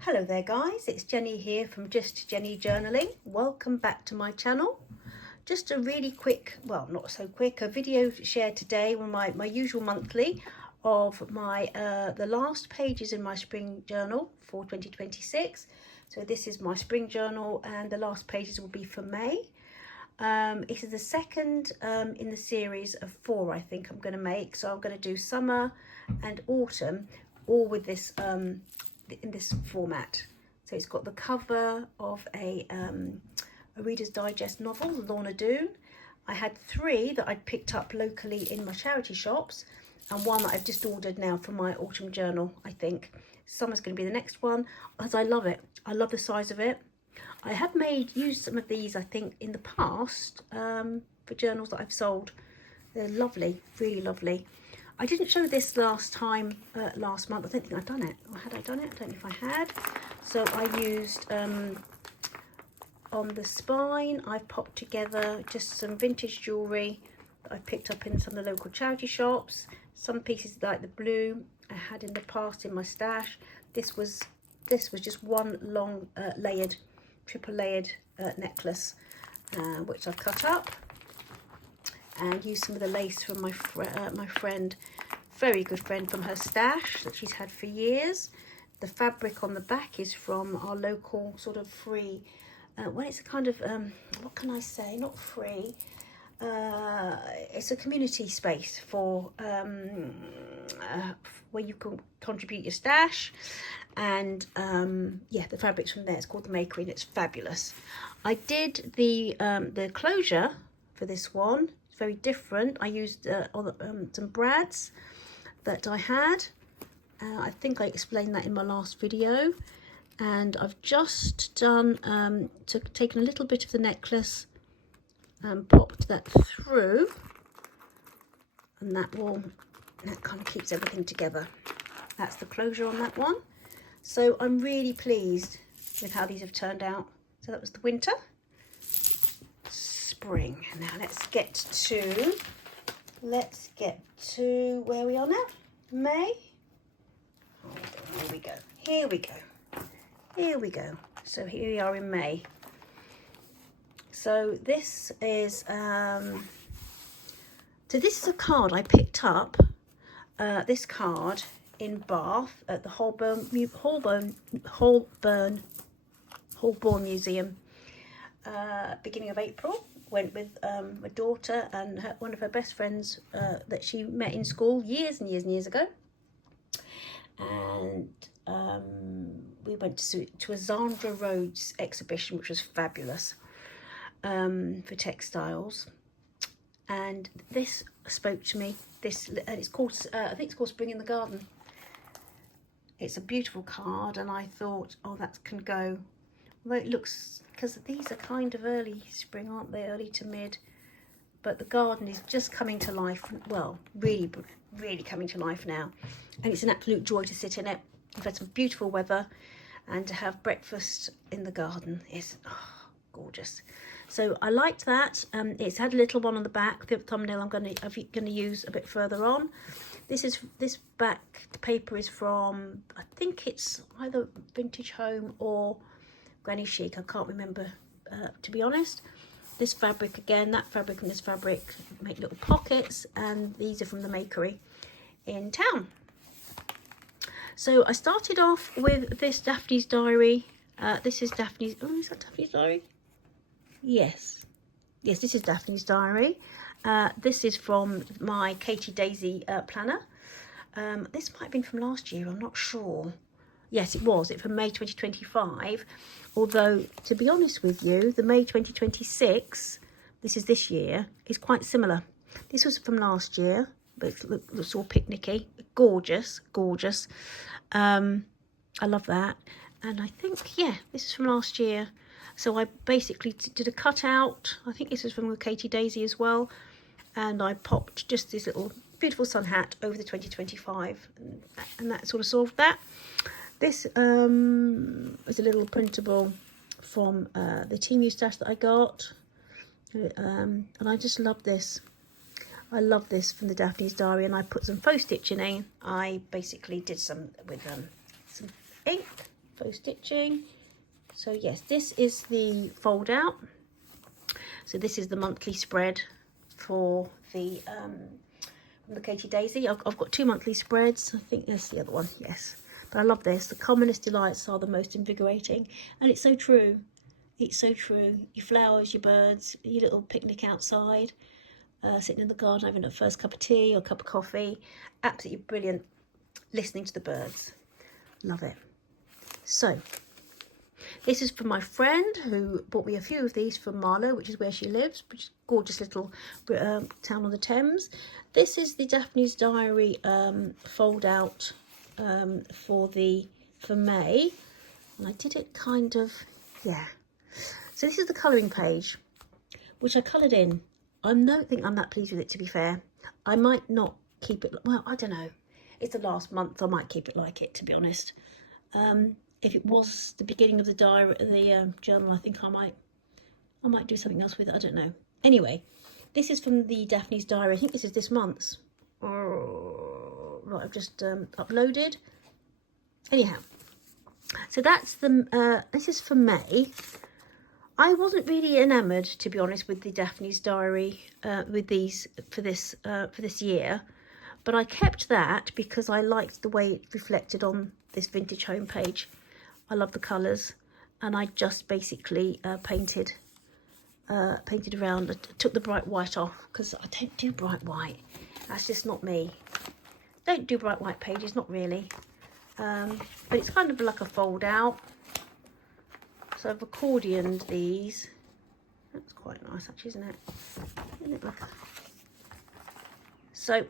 Hello there guys, it's Jenny here from Just Jenny Journaling. Welcome back to my channel. Just a really quick, well not so quick, a video shared today on my usual monthly of my the last pages in my spring journal for 2026. So this is my spring journal and the last pages will be for May. It is the second in the series of 4 I think I'm going to make. So I'm going to do summer and autumn all with this in this format. So it's got the cover of a Reader's Digest novel, Lorna Doone. I had 3 that I'd picked up locally in my charity shops and one that I've just ordered now for my autumn journal. I think summer's going to be the next one, as I love it. I love the size of it. I have used some of these I think in the past for journals that I've sold. They're lovely, really lovely. I didn't show this last time, last month. I don't think I've done it. Or had I done it? I don't know if I had. So I used, on the spine, I've popped together just some vintage jewellery that I picked up in some of the local charity shops. Some pieces like the blue I had in the past in my stash. This was just one long triple layered necklace, which I've cut up. And use some of the lace from my friend, very good friend, from her stash that she's had for years. The fabric on the back is from our local sort of free, well it's a kind of, what can I say, not free, it's a community space for where you can contribute your stash. And yeah, the fabric's from there. It's called the Makery and it's fabulous. I did the closure for this one. Very different. I used some brads that I had. I think I explained that in my last video. And I've just done, taken a little bit of the necklace and popped that through. And that kind of keeps everything together. That's the closure on that one. So I'm really pleased with how these have turned out. So that was the winter. Spring. Now let's get to where we are now. May. Here we go. So here we are in May. So this is a card I picked up. This card in Bath at the Holborn Museum. Beginning of April. Went with my daughter and one of her best friends that she met in school years and years ago. And we went to a Zandra Rhodes exhibition, which was fabulous, for textiles. And this spoke to me. And it's called, I think it's called Spring in the Garden. It's a beautiful card, and I thought, oh, that can go. Although it looks, because these are kind of early spring, aren't they? Early to mid. But the garden is just coming to life. Well, really coming to life now. And it's an absolute joy to sit in it. We've had some beautiful weather. And to have breakfast in the garden is gorgeous. So I liked that. It's had a little one on the back. The thumbnail I'm going to use a bit further on. This back, the paper is from, I think it's either Vintage Home or Granny Chic. I can't remember, to be honest. This fabric again, that fabric and this fabric make little pockets, and these are from the Makery in town. So I started off with this Daphne's Diary. This is Daphne's, oh, is that Daphne's Diary? Yes, this is Daphne's Diary. This is from my Katie Daisy planner. This might have been from last year, I'm not sure. Yes, it was. It's from May 2025. Although, to be honest with you, the May 2026, this is this year, is quite similar. This was from last year, but it looks all picnicky. Gorgeous, gorgeous. I love that. And I think, yeah, this is from last year. So I basically did a cutout. I think this was from Katie Daisy as well. And I popped just this little beautiful sun hat over the 2025. And that sort of solved that. This is a little printable from the Team U stash that I got. And I just love this. I love this from the Daphne's Diary, and I put some faux stitching in. I basically did some with some ink faux stitching. So yes, this is the fold out. So this is the monthly spread for the Katie Daisy. I've got 2 monthly spreads. I think there's the other one, yes. But I love this. The commonest delights are the most invigorating. And it's so true. It's so true. Your flowers, your birds, your little picnic outside, sitting in the garden having a first cup of tea or cup of coffee. Absolutely brilliant. Listening to the birds. Love it. So, this is from my friend who bought me a few of these from Marlow, which is where she lives, which is a gorgeous little town on the Thames. This is the Daphne's Diary fold out for May, and I did it kind of, yeah. So this is the colouring page, which I coloured in. I don't think I'm that pleased with it, to be fair. I might not keep it, well, I don't know. It's the last month, I might keep it like it, to be honest. If it was the beginning of the diary, the journal, I think I might do something else with it. I don't know. Anyway, this is from the Daphne's Diary. I think this is this month's. Right, I've just uploaded. Anyhow, so that's the. This is for May. I wasn't really enamoured, to be honest, with the Daphne's Diary with these for this year, but I kept that because I liked the way it reflected on this vintage homepage. I love the colours, and I just basically painted around. I took the bright white off because I don't do bright white. That's just not me. Don't do bright white pages, not really. But it's kind of like a fold out. So I've accordioned these. That's quite nice, actually, isn't it? Isn't it like a... So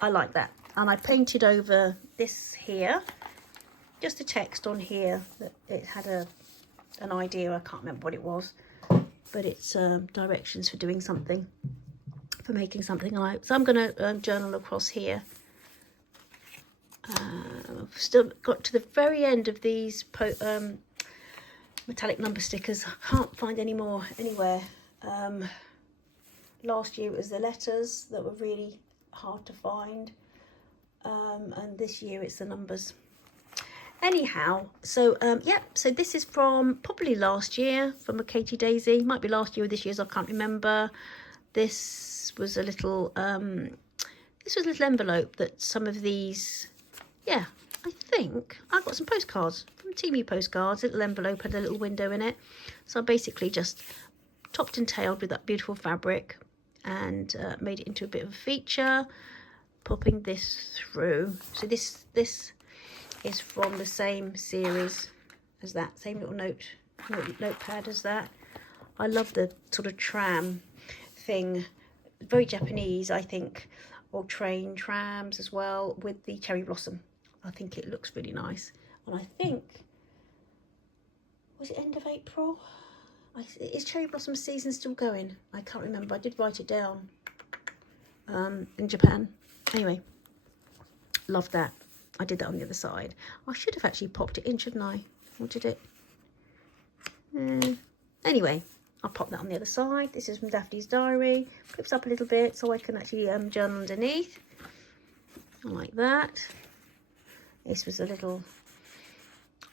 I like that, and I painted over this here. Just a text on here that it had an idea. I can't remember what it was, but it's directions for doing something, for making something. So I'm going to journal across here. I've still got to the very end of these metallic number stickers. I can't find any more anywhere. Last year it was the letters that were really hard to find, and this year it's the numbers. Anyhow, so yeah, so this is from probably last year, from a Katie Daisy. Might be last year or this year's, I can't remember. This was a little envelope that some of these, yeah, I think I got some postcards from Teamy Postcards. Little envelope had a little window in it, so I basically just topped and tailed with that beautiful fabric and made it into a bit of a feature, popping this through. So this is from the same series as that, same little notepad as that. I love the sort of tram thing, very Japanese, I think, or train trams as well, with the cherry blossom. I think it looks really nice, and I think, was it end of April? Is cherry blossom season still going? I can't remember. I did write it down in Japan. Anyway, love that. I did that on the other side. I should have actually popped it in, shouldn't I? Or did it? Anyway, I'll pop that on the other side. This is from Daphne's Diary. Clips up a little bit so I can actually journal underneath. Like that. This was a little...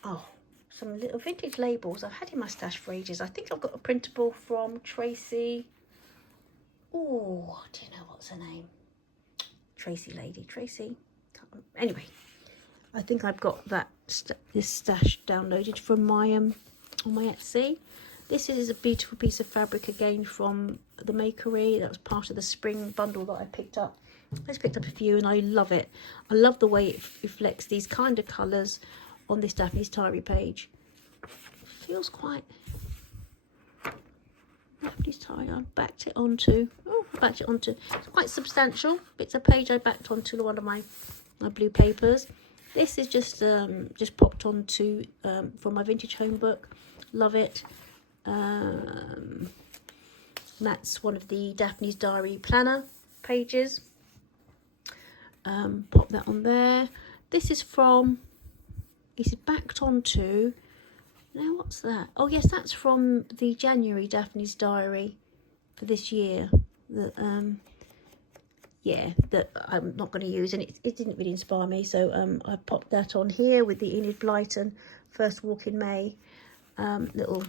Oh, some little vintage labels I've had in my stash for ages. I think I've got a printable from Tracy. Oh, do you know what's her name? Tracy lady. Tracy. Anyway, I think I've got that this stash downloaded from my on my Etsy. This is a beautiful piece of fabric again from the Makery. That was part of the spring bundle that I picked up. I just picked up a few and I love it. I love the way it reflects these kind of colours on this Daphne's Diary page. Feels quite... Daphne's Diary, I backed it onto... Oh, I backed it onto... It's quite substantial. It's a page I backed onto one of my blue papers. This is just popped onto from my vintage home book. Love it. That's one of the Daphne's Diary planner pages. Pop that on there. This is from, this is backed onto, now what's that? Oh yes, that's from the January Daphne's Diary for this year. yeah, that I'm not going to use, and it didn't really inspire me. So I popped that on here with the Enid Blyton First Walk in May little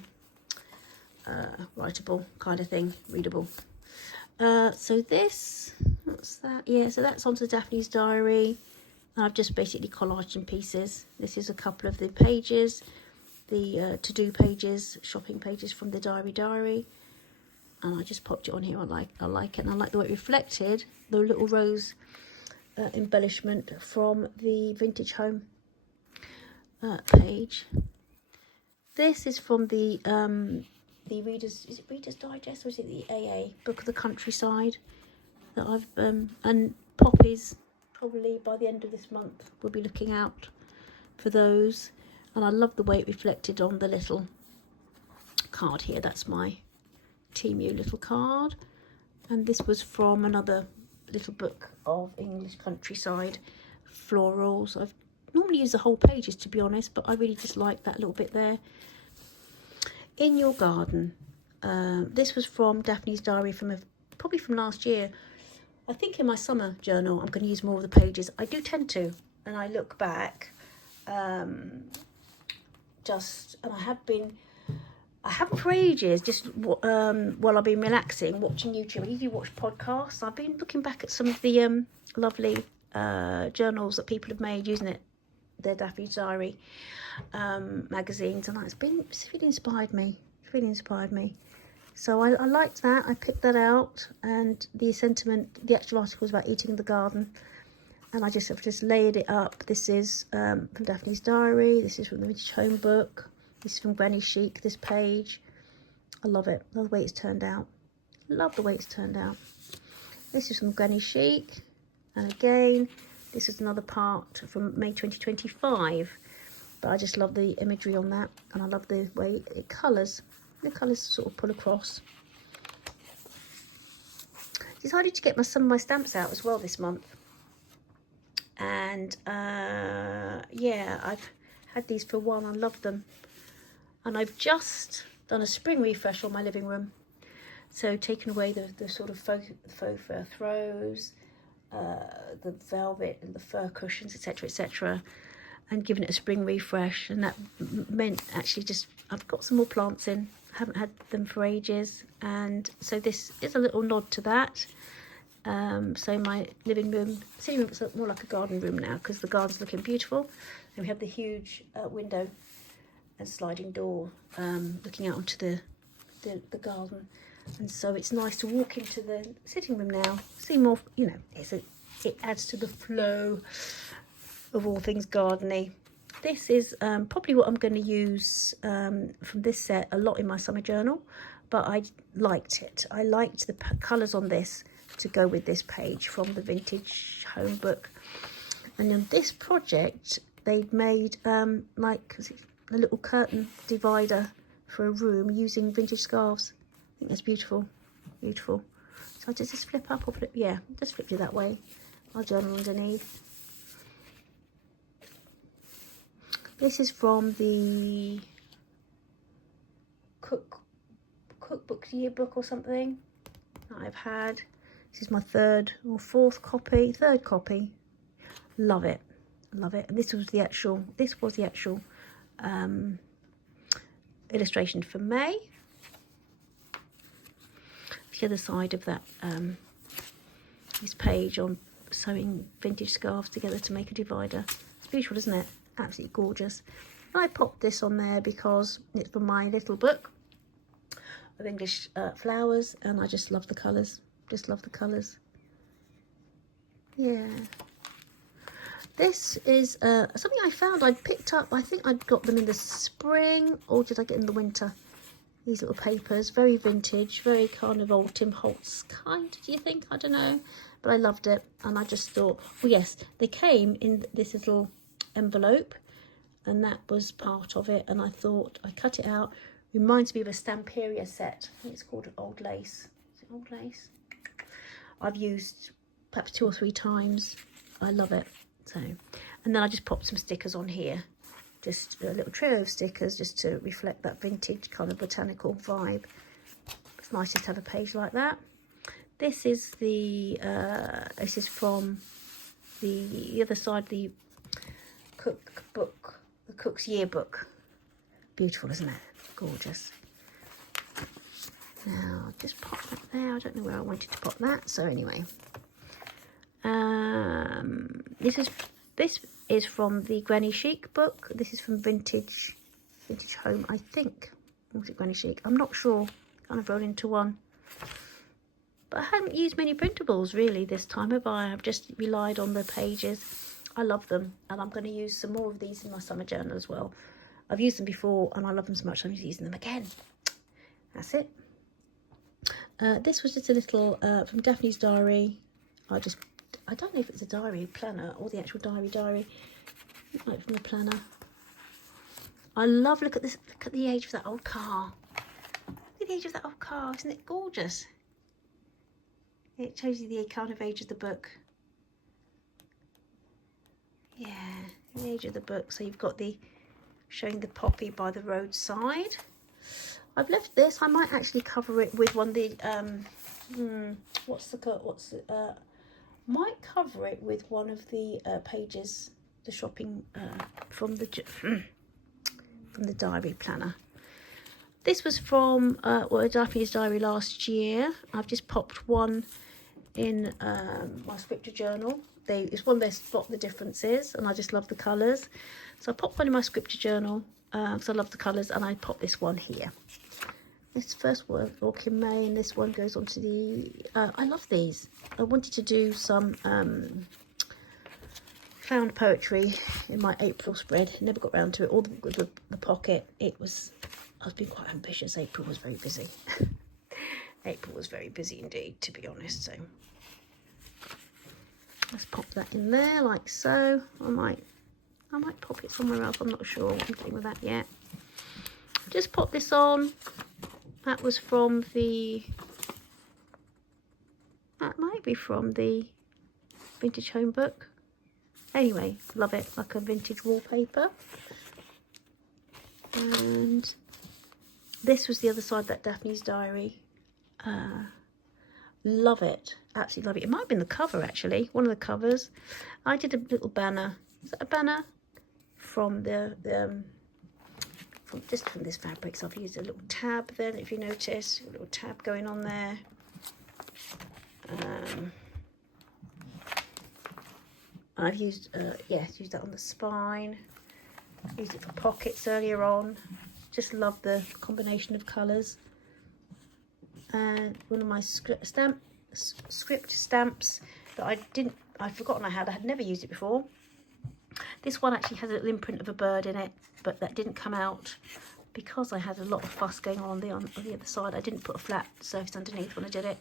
writable kind of thing, readable. So this, what's that? Yeah, so that's onto Daphne's diary. I've just basically collaged in pieces. This is a couple of the pages, the to-do pages, shopping pages from the diary. And I just popped it on here. I like it, and I like the way it reflected the little rose embellishment from the vintage home page. This is from the Reader's Digest, or is it the AA Book of the Countryside that I've and Poppy's probably by the end of this month. We'll be looking out for those, and I love the way it reflected on the little card here. That's my Team little card, and this was from another little book of English countryside, Florals. I've normally used the whole pages, to be honest, but I really just like that little bit there. In Your Garden. This was from Daphne's diary probably from last year. I think in my summer journal I'm going to use more of the pages. I do tend to, and I look back and I haven't for ages, just while I've been relaxing, watching YouTube. I usually watch podcasts. I've been looking back at some of the lovely journals that people have made using their Daphne's diary magazines, and it's really inspired me. It's really inspired me. So I liked that. I picked that out, and the actual article was about eating in the garden, and I just layered it up. This is from Daphne's diary. This is from the Vintage Home book. This is from Granny Chic, this page. I love it. Love the way it's turned out. Love the way it's turned out. This is from Granny Chic, and again, this is another part from May 2025. But I just love the imagery on that, and I love the way it colours. The colours sort of pull across. Decided to get some of my stamps out as well this month, and yeah, I've had these for a while. I love them, and I've just done a spring refresh on my living room. So taken away the sort of faux fur throws, the velvet and the fur cushions, etc., and given it a spring refresh. And that meant actually I've got some more plants in. I haven't had them for ages, and so this is a little nod to that. So my sitting room looks more like a garden room now, because the garden's looking beautiful, and we have the huge window and sliding door looking out onto the garden, and so it's nice to walk into the sitting room now, see more, it adds to the flow of all things gardeny. This is probably what I'm going to use from this set a lot in my summer journal, but I liked it. I liked the colours on this to go with this page from the Vintage Home book. And in this project, they've made like a little curtain divider for a room using vintage scarves. I think that's beautiful, beautiful. So does this flip up or flip? Yeah, just flip it that way. I'll journal underneath. This is from the cookbook yearbook or something that I've had. This is my third copy. Love it, love it. And this was the actual illustration for May. The other side of that this page on sewing vintage scarves together to make a divider. It's beautiful, isn't it? Absolutely gorgeous. And I popped this on there because it's from my little book of English flowers, and I just love the colours. Just love the colours. Yeah. This is something I found I'd picked up. I think I'd got them in the spring, or did I get in the winter? These little papers, very vintage, very kind of old Tim Holtz kind, do you think? I don't know. But I loved it, and I just thought, well, yes, they came in this little envelope, and that was part of it, and I thought, I cut it out. Reminds me of a Stamperia set. I think it's called Old Lace. Is it Old Lace? I've used perhaps 2 or 3 times. I love it. So, and then I just popped some stickers on here, just a little trio of stickers just to reflect that vintage kind of botanical vibe. It's nice just to have a page like that. This is the this is from the other side, the cookbook, the cook's yearbook. Beautiful, isn't it? Gorgeous. Now I'll just pop that there. I don't know where I wanted to pop that. So anyway, this is from the Granny Chic book. This is from Vintage Home, I think. Or was it Granny Chic? I'm not sure. Kind of rolled into one. But I haven't used many printables really this time, have I? I've just relied on the pages. I love them, and I'm going to use some more of these in my summer journal as well. I've used them before, and I love them so much, I'm using them again. That's it. This was just a little from Daphne's diary. I don't know if it's a diary planner or the actual diary. Like from the planner. I love, look at this, look at the age of that old car. Look at the age of that old car, isn't it gorgeous? It shows you the kind of age of the book. Yeah, the age of the book. So you've got the showing the poppy by the roadside. I've left this. I might actually cover it with one of the might cover it with one of the pages, the shopping from the diary planner. This was from Daphne's diary last year. I've just popped one in my scripture journal. It's one they spot the differences, and I just love the colours. So I popped one in my scripture journal because I love the colours, and I popped this one here. This first one, Walk in May, and this one goes on to the... I love these. I wanted to do some found poetry in my April spread. Never got round to it. All the pocket. I was being quite ambitious. April was very busy. April was very busy indeed, to be honest. So let's pop that in there like so. I might pop it somewhere else. I'm not sure what I'm doing with that yet. Just pop this on. That was from the... That might be from the Vintage Home book. Anyway, love it, like a vintage wallpaper. And this was the other side, that Daphne's diary. Love it, absolutely love it. It might have been the cover actually, one of the covers. I did a little banner. Is that a banner? From from this fabric. So I've used a little tab then, if you notice, a little tab going on there. I've used used that on the spine. Used it for pockets earlier on. Just love the combination of colours. And one of my script stamps that I'd forgotten I had never used it before. This one actually has a little imprint of a bird in it, but that didn't come out because I had a lot of fuss going on the other side. I didn't put a flat surface underneath when I did it.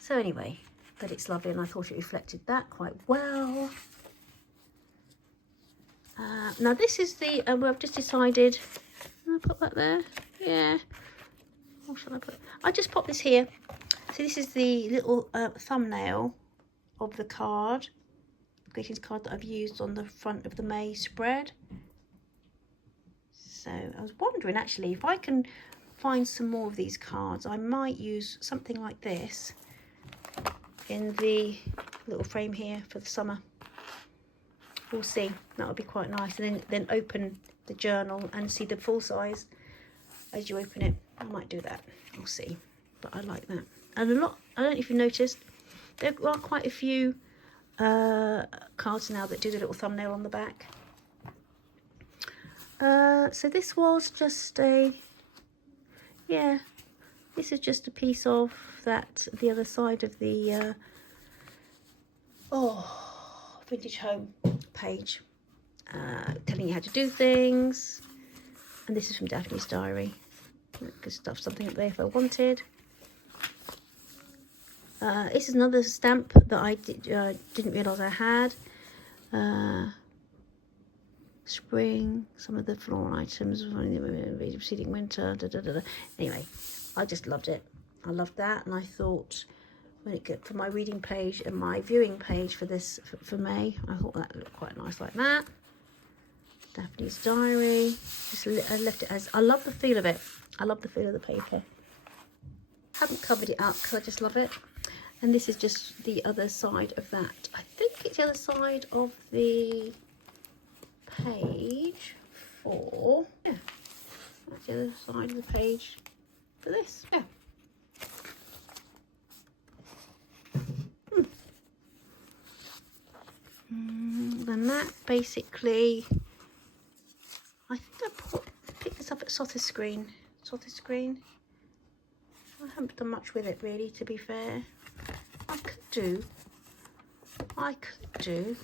So anyway, but it's lovely, and I thought it reflected that quite well. Now this is the, I've just decided, I'll put that there, yeah. What shall I put? I just pop this here. So this is the little thumbnail of the card, greetings card that I've used on the front of the May spread. So I was wondering actually if I can find some more of these cards, I might use something like this in the little frame here for the summer. We'll see. That would be quite nice. And then open the journal and see the full size as you open it. I might do that. We'll see. But I like that. And a lot, I don't know if you noticed, there are quite a few cards now that do the little thumbnail on the back. So this was just a, this is just a piece of that, the other side of the Vintage Home page, telling you how to do things. And this is from Daphne's diary. I could stuff something up there if I wanted. This is another stamp that I didn't realise I had. Spring, some of the floral items, preceding winter, Anyway, I just loved it. I loved that, and I thought when it get for my reading page and my viewing page for this for May, I thought that looked quite nice like that. Daphne's diary. I left it as, I love the feel of it. I love the feel of the paper. Haven't covered it up because I just love it. And this is just the other side of that. I think it's the other side of the page for, yeah, that's the other side of the page for this, yeah. Then that basically, I think I picked this up at Sotter Screen. I haven't done much with it really, to be fair. I could do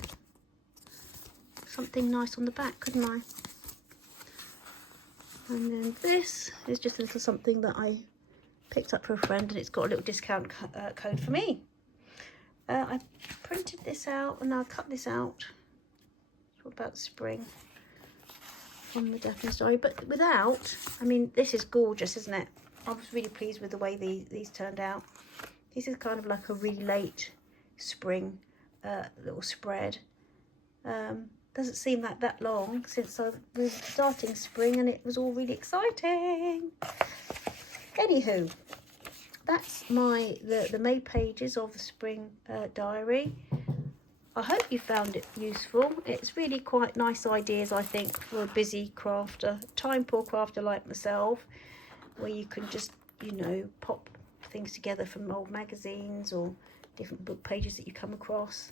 something nice on the back, couldn't I? And then this is just a little something that I picked up for a friend, and it's got a little discount code for me. I printed this out and I cut this out. It's all about spring from the Daphne story, but without, I mean, this is gorgeous, isn't it? I was really pleased with the way these turned out. This is kind of like a really late spring little spread. Doesn't seem like that long since I was starting spring, and it was all really exciting. Anywho, that's the May pages of the spring diary. I hope you found it useful. It's really quite nice ideas, I think, for a busy crafter, time poor crafter like myself, where you can just, you know, pop things together from old magazines or different book pages that you come across.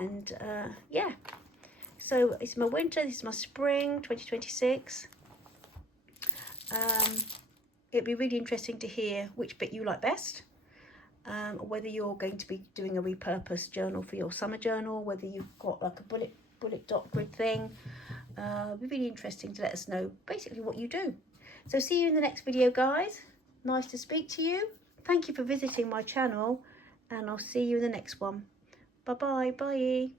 And yeah, so it's my winter, this is my spring 2026. It'd be really interesting to hear which bit you like best, or whether you're going to be doing a repurposed journal for your summer journal, whether you've got like a bullet dot grid thing. It'd be really interesting to let us know basically what you do. So see you in the next video, guys. Nice to speak to you. Thank you for visiting my channel, and I'll see you in the next one. Bye bye.